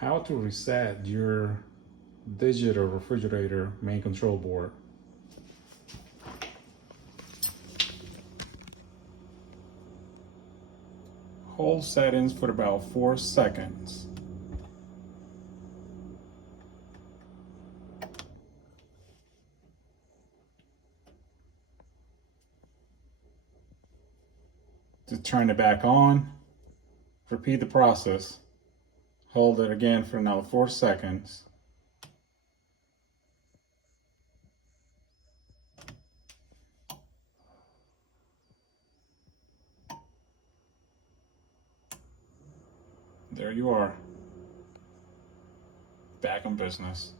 How to reset your digital refrigerator main control board. Hold settings for about 4 seconds. To turn it back on, repeat the process. Hold it again for another 4 seconds. There you are, back in business.